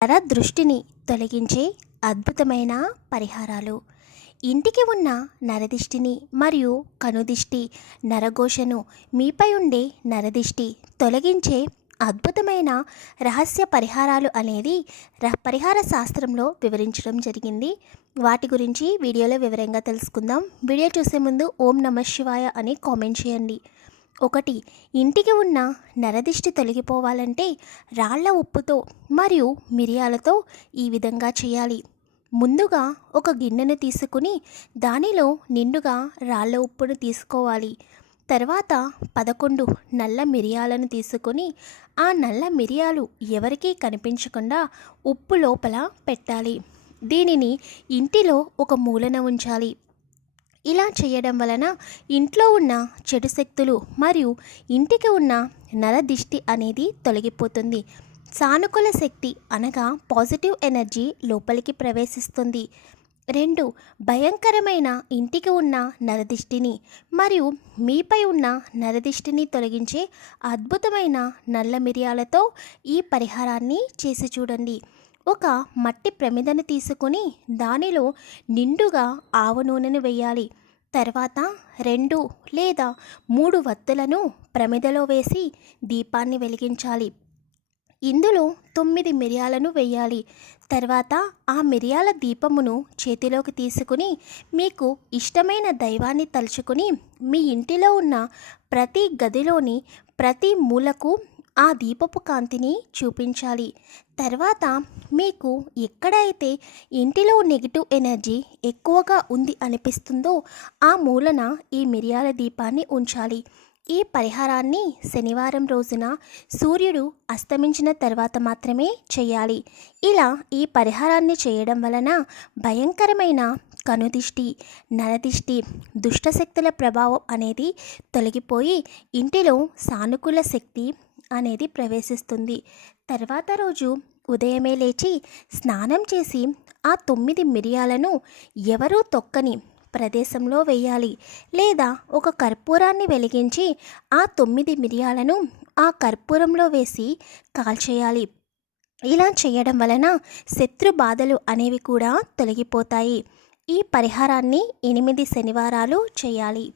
నర దృష్టిని తొలగించే అద్భుతమైన పరిహారాలు. ఇంటికి ఉన్న నరదిష్టిని మరియు కనుదిష్టి, నరఘోషను, మీపై ఉండే నరదిష్టి తొలగించే అద్భుతమైన రహస్య పరిహారాలు అనేది పరిహార శాస్త్రంలో వివరించడం జరిగింది. వాటి గురించి వీడియోలో వివరంగా తెలుసుకుందాం. వీడియో చూసే ముందు ఓం నమః శివాయ అని కామెంట్ చేయండి. 1. ఇంటికి ఉన్న నరదిష్టి తొలగిపోవాలంటే రాళ్ల ఉప్పుతో మరియు మిరియాలతో ఈ విధంగా చేయాలి. ముందుగా ఒక గిన్నెను తీసుకుని దానిలో నిండుగా రాళ్ల ఉప్పును తీసుకోవాలి. తర్వాత 11 నల్ల మిరియాలను తీసుకొని ఆ నల్ల మిరియాలు ఎవరికీ కనిపించకుండా ఉప్పు లోపల పెట్టాలి. దీనిని ఇంటిలో ఒక మూలన ఉంచాలి. ఇలా చేయడం వలన ఇంట్లో ఉన్న చెడు శక్తులు మరియు ఇంటికి ఉన్న నరదిష్టి అనేది తొలగిపోతుంది. సానుకూల శక్తి అనగా పాజిటివ్ ఎనర్జీ లోపలికి ప్రవేశిస్తుంది. 2. భయంకరమైన ఇంటికి ఉన్న నరదిష్టిని మరియు మీపై ఉన్న నరదిష్టిని తొలగించే అద్భుతమైన నల్ల మిరియాలతో ఈ పరిహారాన్ని చేసి చూడండి. ఒక మట్టి ప్రమిదను తీసుకొని దానిలో నిండుగా ఆవు నూనెను వేయాలి. తర్వాత 2 లేదా 3 వత్తులను ప్రమిదలో వేసి దీపాన్ని వెలిగించాలి. ఇందులో 9 మిరియాలను వేయాలి. తర్వాత ఆ మిరియాల దీపమును చేతిలోకి తీసుకుని మీకు ఇష్టమైన దైవాన్ని తలుచుకుని మీ ఇంటిలో ఉన్న ప్రతి గదిలోని ప్రతి మూలకు ఆ దీపపు కాంతిని చూపించాలి. తర్వాత మీకు ఎక్కడైతే ఇంటిలో నెగిటివ్ ఎనర్జీ ఎక్కువగా ఉంది అనిపిస్తుందో ఆ మూలన ఈ మిరియాల దీపాన్ని ఉంచాలి. ఈ పరిహారాన్ని శనివారం రోజున సూర్యుడు అస్తమించిన తర్వాత మాత్రమే చేయాలి. ఇలా ఈ పరిహారాన్ని చేయడం వలన భయంకరమైన కనుదిష్టి, నరదిష్టి, దుష్టశక్తుల ప్రభావం అనేది తొలగిపోయి ఇంటిలో సానుకూల శక్తి అనేది ప్రవేశిస్తుంది. తర్వాత రోజు ఉదయమే లేచి స్నానం చేసి ఆ 9 మిరియాలను ఎవరూ తొక్కని ప్రదేశంలో వేయాలి. లేదా ఒక కర్పూరాన్ని వెలిగించి ఆ 9 మిరియాలను ఆ కర్పూరంలో వేసి కాల్చేయాలి. ఇలా చేయడం వలన శత్రు బాధలు అనేవి కూడా తొలగిపోతాయి. ఈ పరిహారాన్ని 8 శనివారాలు చేయాలి.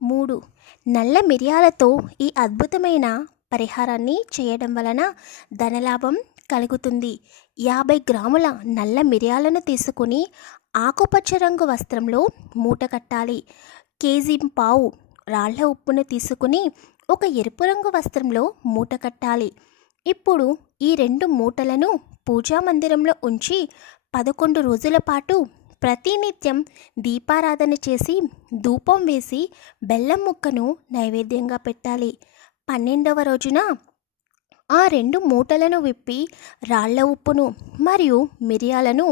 3. నల్ల మిరియాలతో ఈ అద్భుతమైన పరిహారాన్ని చేయడం వలన ధనలాభం కలుగుతుంది. 50 గ్రాముల నల్ల మిరియాలను తీసుకుని ఆకుపచ్చ రంగు వస్త్రంలో మూట కట్టాలి. 1.5 కేజీ రాళ్ల ఉప్పును తీసుకుని ఒక ఎరుపు రంగు వస్త్రంలో మూట కట్టాలి. ఇప్పుడు ఈ 2 మూటలను పూజా మందిరంలో ఉంచి 11 రోజుల పాటు ప్రతినిత్యం దీపారాధన చేసి ధూపం వేసి బెల్లం ముక్కను నైవేద్యంగా పెట్టాలి. 12వ రోజున ఆ 2 మూటలను విప్పి రాళ్ల ఉప్పును మరియు మిరియాలను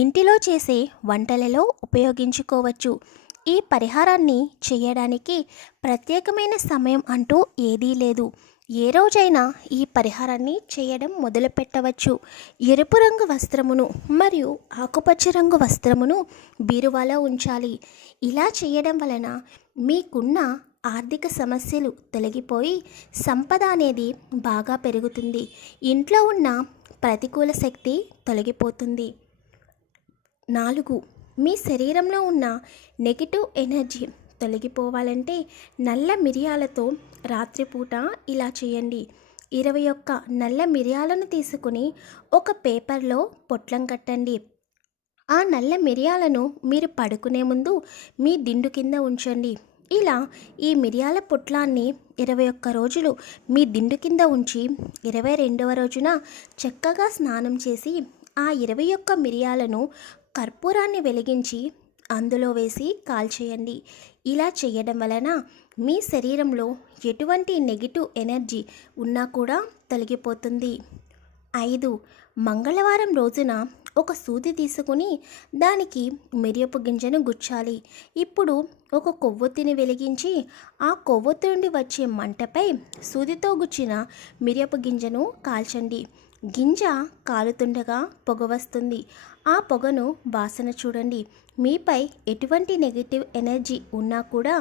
ఇంటిలో చేసే వంటలలో ఉపయోగించుకోవచ్చు. ఈ పరిహారాన్ని చేయడానికి ప్రత్యేకమైన సమయం అంటూ ఏదీ లేదు. ఏ రోజైనా ఈ పరిహారాన్ని చేయడం మొదలు పెట్టవచ్చు. ఎరుపు రంగు వస్త్రమును మరియు ఆకుపచ్చ రంగు వస్త్రమును బీరువాలో ఉంచాలి. ఇలా చేయడం వలన మీకున్న ఆర్థిక సమస్యలు తొలగిపోయి సంపద అనేది బాగా పెరుగుతుంది. ఇంట్లో ఉన్న ప్రతికూల శక్తి తొలగిపోతుంది. 4. మీ శరీరంలో ఉన్న నెగిటివ్ ఎనర్జీ తొలగిపోవాలంటే నల్ల మిరియాలతో రాత్రిపూట ఇలా చేయండి. 21 నల్ల మిరియాలను తీసుకుని ఒక పేపర్లో పొట్లం కట్టండి. ఆ నల్ల మిరియాలను మీరు పడుకునే ముందు మీ దిండు కింద ఉంచండి. ఇలా ఈ మిరియాల పొట్లాన్ని 21 రోజులు మీ దిండు కింద ఉంచి 22వ రోజున చక్కగా స్నానం చేసి ఆ 21 మిరియాలను కర్పూరాన్ని వెలిగించి అందులో వేసి కాల్చేయండి. ఇలా చేయడం వలన మీ శరీరంలో ఎటువంటి నెగిటివ్ ఎనర్జీ ఉన్నా కూడా తొలగిపోతుంది. 5. మంగళవారం రోజున ఒక సూది తీసుకుని దానికి మిరియపు గింజను గుచ్చాలి. ఇప్పుడు ఒక కొవ్వొత్తిని వెలిగించి ఆ కొవ్వొత్తి నుండి వచ్చే మంటపై సూదితో గుచ్చిన మిరియపు గింజను కాల్చండి. గింజ కాలుతుండగా పొగ వస్తుంది. ఆ పొగను వాసన చూడండి. మీపై ఎటువంటి నెగిటివ్ ఎనర్జీ ఉన్నా కూడా,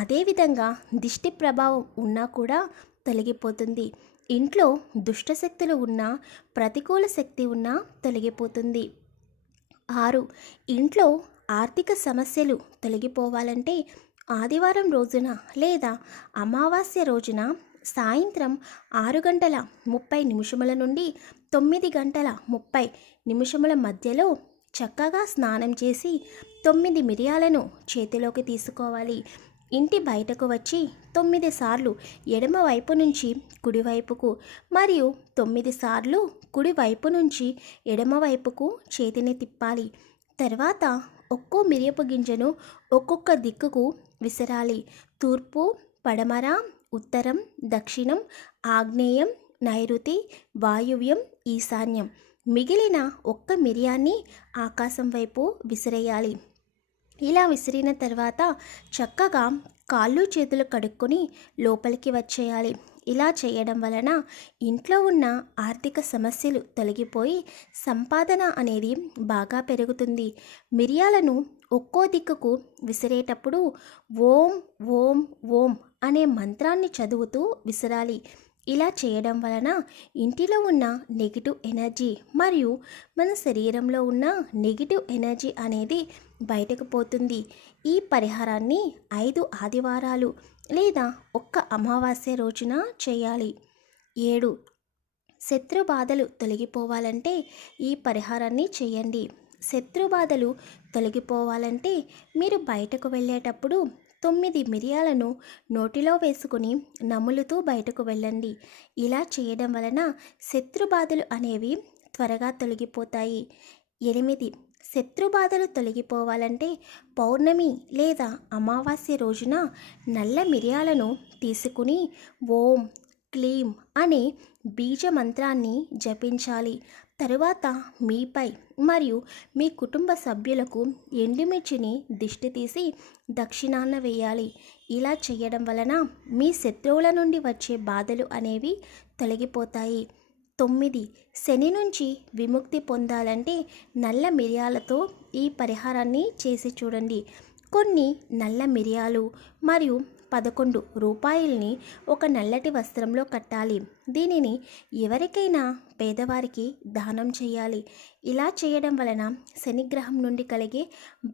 అదేవిధంగా దిష్టి ప్రభావం ఉన్నా కూడా తొలగిపోతుంది. ఇంట్లో దుష్టశక్తులు ఉన్నా, ప్రతికూల శక్తి ఉన్నా తొలగిపోతుంది. 6. ఇంట్లో ఆర్థిక సమస్యలు తొలగిపోవాలంటే ఆదివారం రోజున లేదా అమావాస్య రోజున సాయంత్రం 6 గంటల 30 నిమిషముల నుండి 9 గంటల 30 నిమిషముల మధ్యలో చక్కగా స్నానం చేసి 9 మిరియాలను చేతిలోకి తీసుకోవాలి. ఇంటి బయటకు వచ్చి 9 సార్లు ఎడమ వైపు నుంచి కుడివైపుకు మరియు 9 సార్లు కుడివైపు నుంచి ఎడమ వైపుకు చేతిని తిప్పాలి. తర్వాత ఒక్కో మిరియపు గింజను ఒక్కొక్క దిక్కుకు విసరాలి. తూర్పు, పడమర, ఉత్తరం, దక్షిణం, ఆగ్నేయం, నైరుతి, వాయువ్యం, ఈశాన్యం. మిగిలిన ఒక్క మిరియాన్ని ఆకాశం వైపు విసిరేయాలి. ఇలా విసిరిన తర్వాత చక్కగా కాళ్ళు చేతులు కడుక్కొని లోపలికి వచ్చేయాలి. ఇలా చేయడం వలన ఇంట్లో ఉన్న ఆర్థిక సమస్యలు తొలగిపోయి సంపాదన అనేది బాగా పెరుగుతుంది. మిరియాలను ఒక్కో దిక్కుకు విసిరేటప్పుడు ఓం ఓం ఓం అనే మంత్రాన్ని చదువుతూ విసరాలి. ఇలా చేయడం వలన ఇంటిలో ఉన్న నెగిటివ్ ఎనర్జీ మరియు మన శరీరంలో ఉన్న నెగిటివ్ ఎనర్జీ అనేది బయటకు పోతుంది. ఈ పరిహారాన్ని 5 ఆదివారాలు లేదా ఒక్క అమావాస్య రోజున చేయాలి. 7. శత్రు బాధలు తొలగిపోవాలంటే ఈ పరిహారాన్ని చేయండి. శత్రు బాధలు తొలగిపోవాలంటే మీరు బయటకు వెళ్ళేటప్పుడు 9 మిరియాలను నోటిలో వేసుకుని నములుతూ బయటకు వెళ్ళండి. ఇలా చేయడం వలన శత్రు బాధలు అనేవి త్వరగా తొలగిపోతాయి. 8. శత్రు బాధలు తొలగిపోవాలంటే పౌర్ణమి లేదా అమావాస్య రోజున నల్ల మిరియాలను తీసుకుని ఓం క్లీం అనే బీజ మంత్రాన్ని జపించాలి. తరువాత మీపై మరియు మీ కుటుంబ సభ్యులకు ఎండుమిర్చిని దిష్టి తీసి దక్షిణాన వేయాలి. ఇలా చేయడం వలన మీ శత్రువుల నుండి వచ్చే బాధలు అనేవి తొలగిపోతాయి. 9. శని నుంచి విముక్తి పొందాలంటే నల్ల మిరియాలతో ఈ పరిహారాన్ని చేసి చూడండి. కొన్ని నల్ల మిరియాలు మరియు 11 రూపాయల్ని ఒక నల్లటి వస్త్రంలో కట్టాలి. దీనిని ఎవరికైనా పేదవారికి దానం చేయాలి. ఇలా చేయడం వలన శనిగ్రహం నుండి కలిగే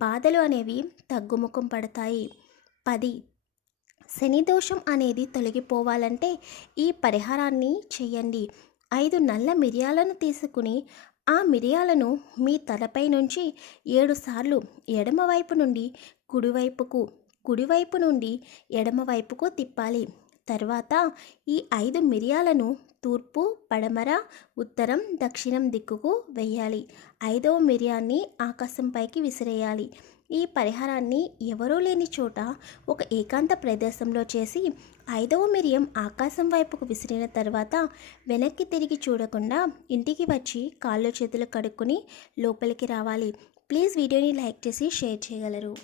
బాధలు అనేవి తగ్గుముఖం పడతాయి. 10. శని దోషం అనేది తొలగిపోవాలంటే ఈ పరిహారాన్ని చేయండి. 5 నల్ల మిరియాలను తీసుకుని ఆ మిరియాలను మీ తలపై నుంచి 7 సార్లు ఎడమవైపు నుండి కుడివైపుకు, కుడివైపు నుండి ఎడమవైపుకు తిప్పాలి. తర్వాత ఈ 5 మిరియాలను తూర్పు, పడమర, ఉత్తరం, దక్షిణం దిక్కుకు వేయాలి. 5వ మిరియాన్ని ఆకాశం పైకి విసిరేయాలి. ఈ పరిహారాన్ని ఎవరూ లేని చోట ఒక ఏకాంత ప్రదేశంలో చేసి 5వ మిరియం ఆకాశం వైపుకు విసిరిన తర్వాత వెనక్కి తిరిగి చూడకుండా ఇంటికి వచ్చి కాళ్ళు చేతులు కడుక్కొని లోపలికి రావాలి. ప్లీజ్ వీడియోని లైక్ చేసి షేర్ చేయగలరు.